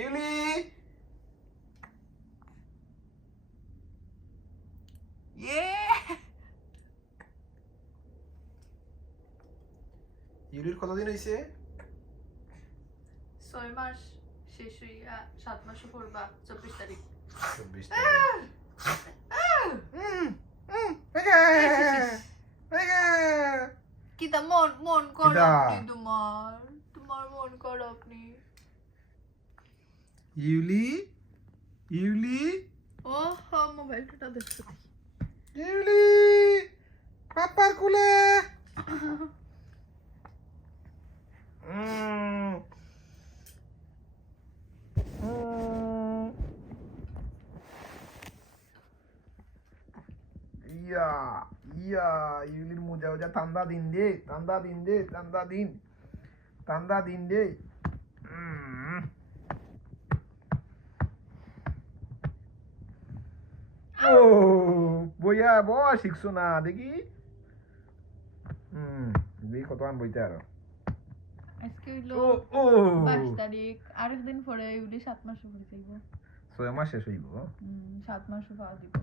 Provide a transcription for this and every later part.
ইউলি ইয়ে ইউলির কতদিন হয়েছে? 6 মাস শেষ হইয়া 7 মাসে পড়বা 24 তারিখ। 24 কিতা মন করো কিতা? আপনি তোমার মন করো আপনি। ইউলি ইউলি ও হ্যাঁ মোবাইলটা দেখছো ইউলি পাপার কোলে ইয়া ইয়া ইউলির মোজা ওজা ঠান্ডা দিন দে ঠান্ডা দিন দে ও বইয়া বয় শিখছো না দেখি দেখি কত আন বইতে আরো আজকে হইলো ও ও 22 তারিখ, আরেকদিন পরে ইউলি 7 মাসে পড়ে যাইব। 6 মাস শেষ হইব 7 মাসে পাওয়া দিব।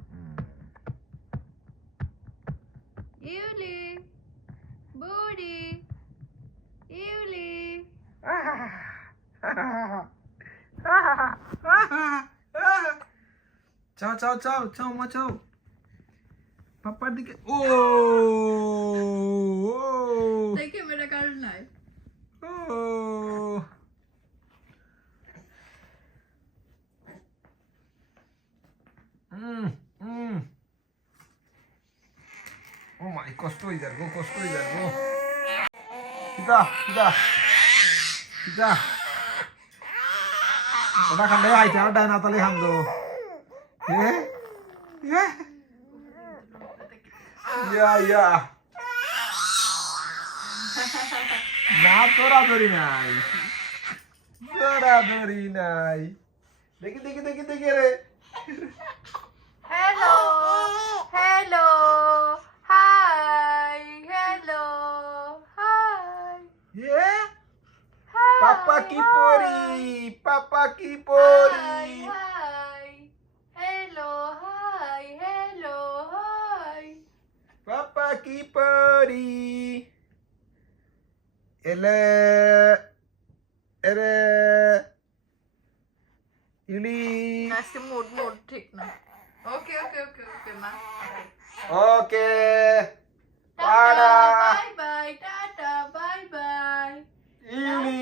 ইউলি বুড়ি ইউলি চাও মা চাও পাপার দিকে ও দেখে মেরা কারণ নাই ও ও মাই কষ্ট হয়ে যাবে কিতা ওটা খান্ডে আইতে আর ডাইনা তালি খান্দো ইয়া না তোরা ধরি নাই দেখি রে হ্যালো হাই পাপা কি পরি হ্যালো হাই পাপা কি পরি এলে ইউলি আজকে মুড ঠিক না। ওকে মা ওকে টাটা বাই বাই ইউলি